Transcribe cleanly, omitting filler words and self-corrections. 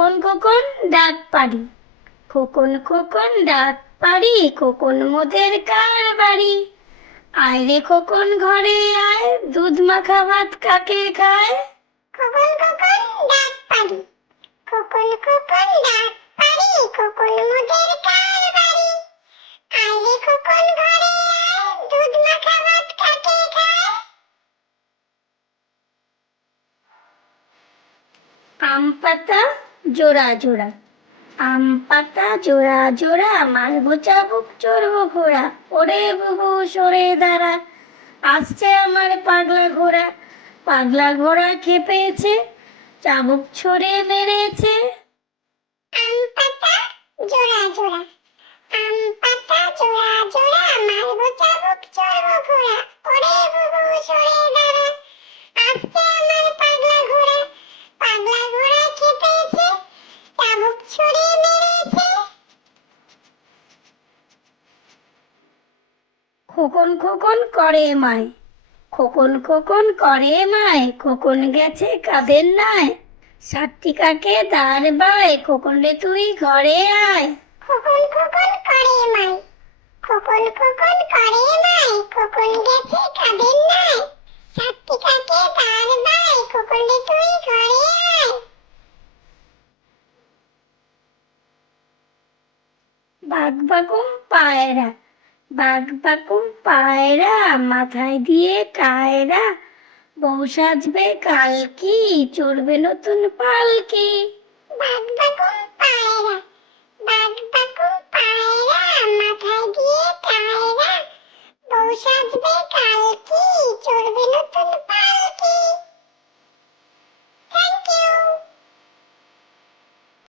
খোকন খোকন ডাক পারি, খোকন খোকন ডাক পারি, খোকন মোদের কার বাড়ি? আয় রে খোকন ঘরে আয়, দুধ মাখা ভাত কাকে খায়? খোকন খোকন ডাক পারি, খোকন খোকন ডাক পারি, খোকন মোদের কার বাড়ি? আয় রে খোকন ঘরে আয়, দুধ মাখা ভাত কাকে খায়? আম পাতা জোড়া জোড়া, আম পাতা জোড়া জোড়া, মারবো চাবুক চড়বো ঘোড়া, ওরে বুবু সরে দাঁড়া, আসছে আমার পাগলা ঘোড়া। পাগলা ঘোড়া খেপেছে, চাবুক ছড়ে মেরেছে। আম পাতা জোড়া জোড়া, আম পাতা জোড়া জোড়া, মারবো চাবুক চড়বো ঘোড়া, ওরে বুবু সরে দাঁড়া, আসছে আমার পাগলা ঘোড়া। পাগলা ঘোড়া খেপেছে, চাবুক ছড়ে মেরেছে। খোকন খোকন করে মায়, খোকন খোকন করে মায়, খোকন গেছে কাদের নাই? সাতটি কাকে দাঁড় বায়, খোকন রে তুই ঘরে আয়। খোকন খোকন করে মায়, খোকন খোকন করে মায়, খোকন গেছে কাদের নাই? সাতটি কাকে দাঁড় বায়, খোকন রে তুই ঘরে আয়। বাঘ বাকুম পায়রা, বাঘ বাকুম পায়রা, মাথায় দিয়ে কায়রা, বউ সাজবে কালকি, চড়বে নতুন পালকি। বাঘ বাকুম পায়রা, বাঘ